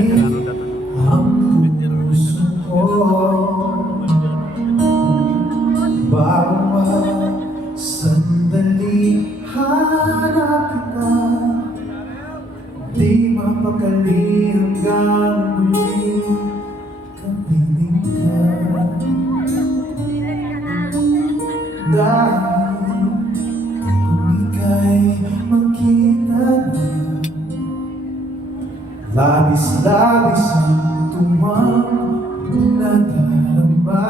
ang puso ko. Bawat sandali hanap kita, di mapakali hanggang muling kapiling ka. Dahil kung ika'y makita na, labis-labis ang tumang nadarama.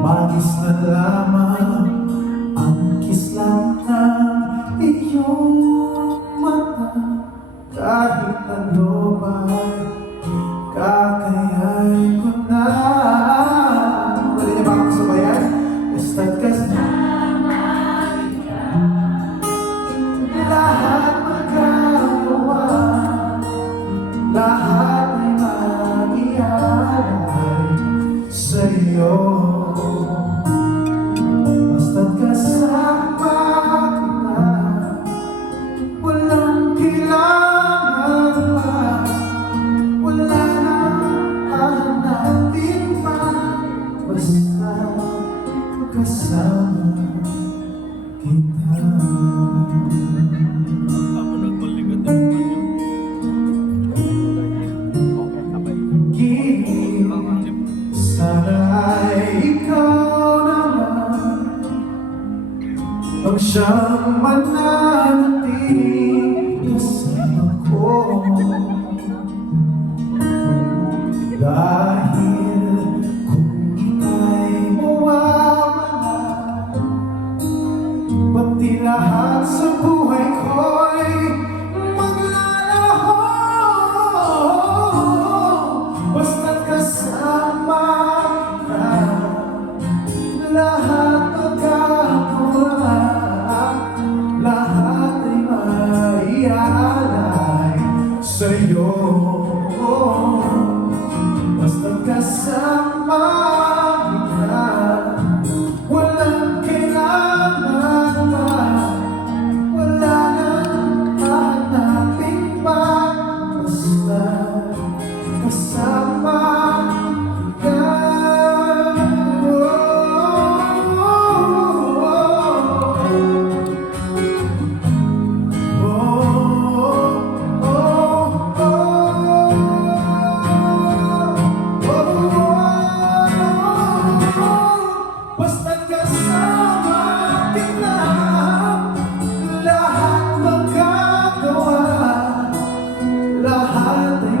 Magis na lamang ang kislang ng iyong mata. Kahit ano ba'y kakayay ko na. Pwede niyo ba akong sabayan? Basta't kasama ka, lahat magagawa, lahat ay mag-ialay sa'yo. Basta't kasama kita, walang kailangan pa, wala nang hahanapin pa. Basta kasama kita. Sana ay ikaw naman ang siyang mananatiling kasama ko. Dahil kung ika'y mawawala, pati lahat sa buhay ko'y maglalaho. Basta't kasama ka, lahat magagawa, lahat ay maialay sa'yo. Basta't kasama ka, walang kailangan pa, wala nang hahanapin pa. Basta kasama ka. Basta't kasama kita, lahat magagawa, lahat ay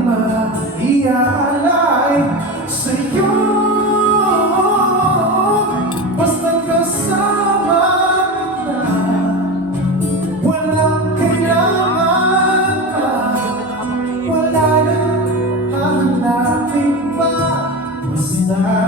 maialay sa'yo. Basta't kasama kita, walang kailangan ka, wala nang hahanapin pa. Basta